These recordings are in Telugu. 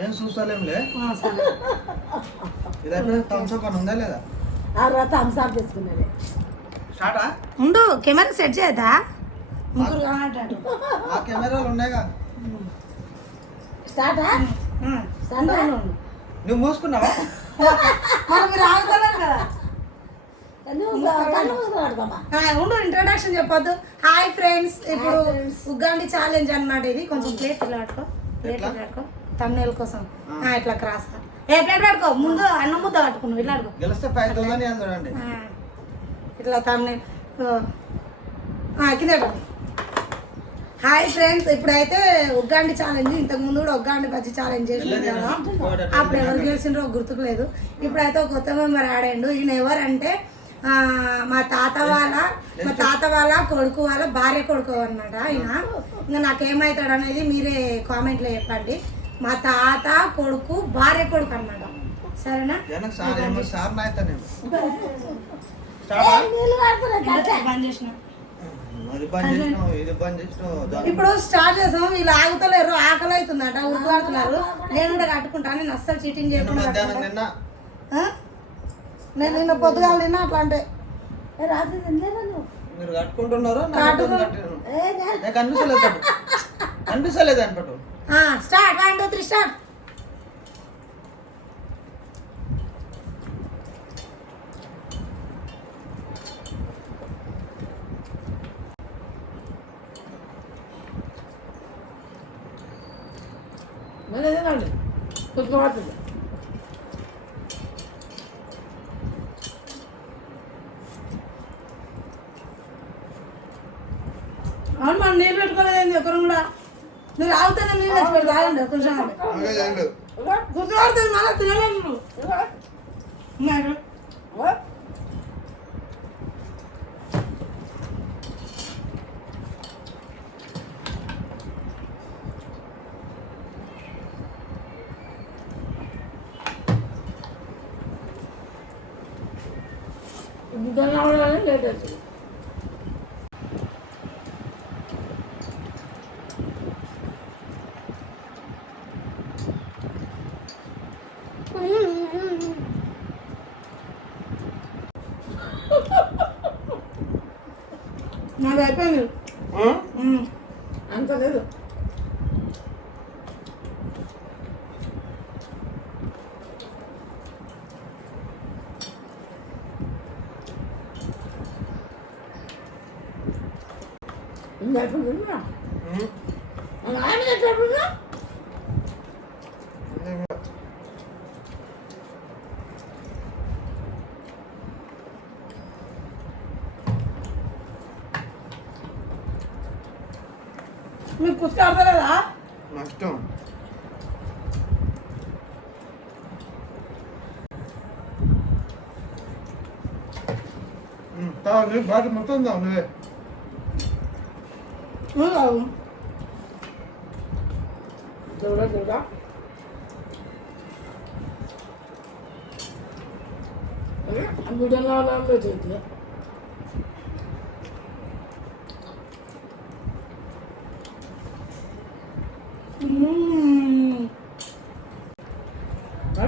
ఏం చూస్తలేంలే ఇదైతే థమ్స్అప్ అని ఉందా లేదా? స్టార్టా? ఉండు కెమెరా సెట్ చేయదా? ముగ్గురు కానట్టు ఆ కెమెరాలు ఉన్నాయిగా స్టార్టా? నువ్వు మూసుకున్నావా? మరి కదా నువ్వు కళ్ళు మూసుకుని పడతామా ఆ, ఉండు ఇంట్రడక్షన్ చెప్పొద్దు. హాయ్ ఫ్రెండ్స్ ఇప్పుడు. ఉగ్గాండి ఛాలెంజ్ అన్నమాట ఇది. కొంచెం ప్లేట్ ఇలా పెట్టుకో. ప్లేట్? ఇలా పెట్టుకో. తమ్నేల్ కోసం. ఇట్లా క్రాస్ ఏ ప్లేట్ పెట్టుకో. ముందు అన్నం ముద్ద పట్టుకున్నావు చూడండి ఆ, ఇట్లా తమ్నేల్ కింద. హాయ్ ఫ్రెండ్స్ ఇప్పుడైతే ఉగ్గాండి ఛాలెంజ్ ఇంతకు ముందు కూడా ఉగ్గాండి బజ్జి ఛాలెంజ్ చేసింది కదా. అప్పుడు ఎవరు గెలిచిండ్రో గుర్తుకు లేదు. ఇప్పుడైతే ఒక కొత్త మెంబర్ ఆడాడు ఈయన ఎవరంటే మా తాత వాళ్ళ మా తాత వాళ్ళ కొడుకు వాళ్ళ భార్య కొడుకు అన్నమాట ఆయన. ఇంకా నాకేమవుతాడు అనేది మీరే కామెంట్లో చెప్పండి. మా తాత కొడుకు భార్య కొడుకు అన్నమాట సరేనా? ఇప్పుడు స్టార్ట్ చేసాం వీళ్ళు ఆగుతలేరు ఆకలి అవుతుందట ఉరుకులాడుతున్నారు నేను కూడా కట్టుకుంటాను నేను అస్సలు చీటింగ్ నిన్న చేయకుండా నేను నిన్న పొద్దుగాల తిన్నా అట్లా అంటే. ఏ, రాత్రి తినలేదా నువ్వు? మీరు కట్టుకుంటున్నారు? నాకు కనిపిస్తలేదు పట్టు కనిపిస్తలేదు అని పట్టు. Start. One two three start. నేను తినండి కొంచెం పడుతుంది అవును మనం నీళ్ళు పెట్టుకోలేదండి ఒకరు కూడా. మీరు ఆగుతానే నీళ్ళు తెచ్చి పెడతా ఆగండి చేయండి. గుర్తుపడుతుంది మళ్ళీ తినలేదు నువ్వు. ఇంకా లేట్ అవుతుంది. నాకు అయిపోయింది ఆ? ఉమ్. అంత లేదు ఇంకా అయిపోయిందా ఉమ్. ఆయన ఎట్లా మీకు కుస్తీ ఆడతలేదా నష్టం ఉమ్, తా, నువ్వు బాగా మొత్తం తావు నువ్వే నువ్వు తాగు. చూడ చూడ గుడ్డలో చేతి ఉమ్.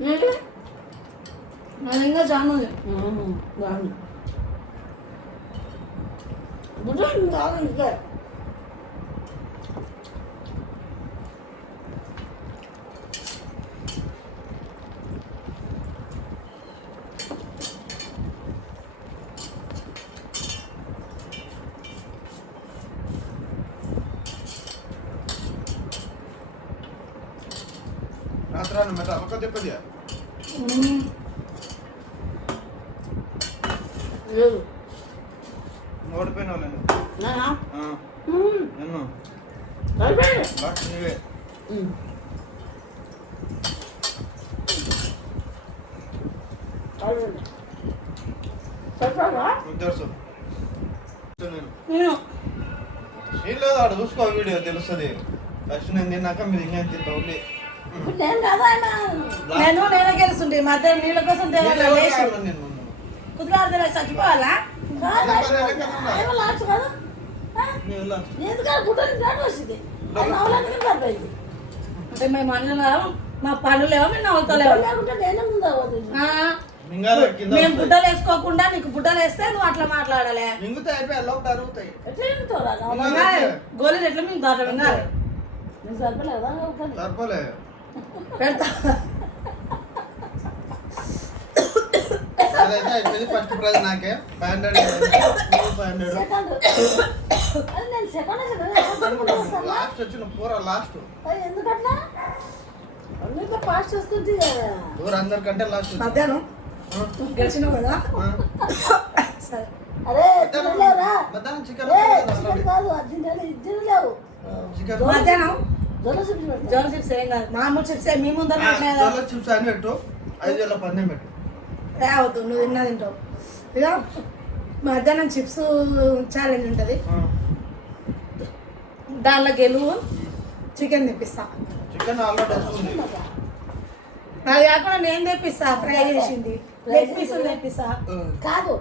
ఒక్క చెప్పది ఉమ్. లేదు ఓడిపోయిన వాళ్ళని నానా ఆ, లాస్ట్ నువ్వే ఉమ్. అయిపోయింది. చెప్పావా? నీకు తెలుసు నేను ఏం లేదు ఆడ చూసుకో వీడియో తెలుస్తుంది ఫస్ట్ నేను తిన్నాక మీరు ఇంకేం తింటావు నేను కదా నేను నేనే గెలుస్తుంటే ఈ మధ్య నీళ్ళ కోసం నేను? తేవాలి చచ్చిపోవాలా? లాస్ట్ కదా. ఎందుకంటే దాటి వచ్చింది. అంటే మేము అన్నం మా పనులేవో మేము నవ్వుతలేవు లేకుంటే నేనే ముందు అవ్వదు. మేము. బుట్టలు వేసుకోకుండా నీకు బుట్టలు వేస్తే నువ్వు అట్లా మాట్లాడాలి. ఎట్లా. గోళీలు ఎట్లా మేము నీకు సరిపోలేదా? ఒకటి సరిపోలే. పెడతా. అదైతే అయిపోయింది. ఫస్ట్ ప్రైజ్ నాకే. Five hundred five hundred last వచ్చిన పూర లాస్ట్ ఎందుకట్లా? పాస్ట్ వస్తుంది కదా పూర అందరికంటే లాస్ట్. మధ్యాహ్నం? గెలిచినావు కదా? సరే. అరే తినలేవురా. మధ్యాహ్నం చికెన్ ఏ చికెన్ కాదు అది. తినలేదు ఇది తినలేవు చికెన్ మధ్యాహ్నం? జొన్న చిప్స్ ఏం కాదు. మామూలు చిప్స్ మీ ముందర చిప్స్ అని పెట్టు. ఐదు వేల పందెం పెట్టు. రావద్దు నువ్వు తిన్నా తింటావు. ఇక మధ్యాహ్నం చిప్స్ ఛాలెంజ్ ఉంటుంది. దానిలో గెలువు చికెన్ తెప్పిస్తా. చికెన్ అది కాకుండా నేను తెప్పిస్తా ఫ్రై చేసింది. లెగ్ పీసులు తెప్పిస్తా. కాదు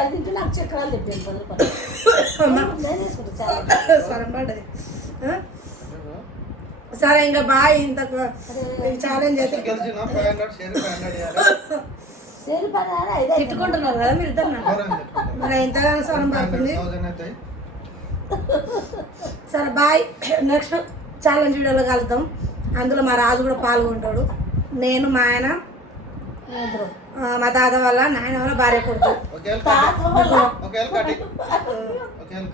అది తింటే నాకు చక్రాలు తెప్పాను సరే పడ్డది? సరే ఇంకా బాయ్ ఇంత ఛాలెంజ్ అయితే. తిట్టుకుంటున్నారు కదా మీరు. మరి ఎంతగానో స్వరం పడుతుంది. సరే బాయ్. నెక్స్ట్ ఛాలెంజ్ వీడియోలో కలుద్దాం. అందులో మా రాజు కూడా పాల్గొంటాడు. నేను మా ఆయన మా తాత వల్ల నాయన వల్ల భార్య కొడుకు.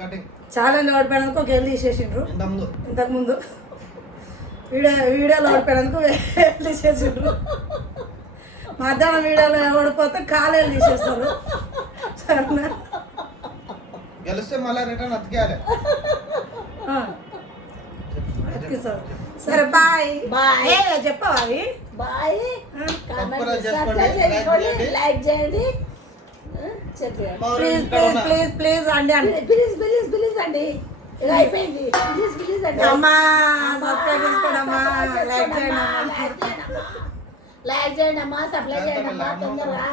కటింగ్ ఛాలెంజ్ ఓడిపోయినందుకు ఒక వెళ్ళి తీసేసిండ్రు. ఇంత ముందు ఇంతకుముందు. వీడియో వీడియోలో ఓడిపోయినందుకు వేలు తీసేసిండ్రు. మధ్యాహ్నం వీడియోలో ఓడిపోతే కాలేలు తీసేస్తారు. సరేనా? గెలిస్తే మళ్ళీ రిటర్న్ అతికేయాలి. సరే బాయ్. ఏ చెప్పవా అవి? బాయ్. లైక్ చేయండి. Please please. ప్లీజ్ ప్లీజ్ అండి అండి. ప్లీజ్ ప్లీజ్ ప్లీజ్ అండి. లైక్ చేయండి అమ్మా సప్లై చేయండి అమ్మా తొందరగా.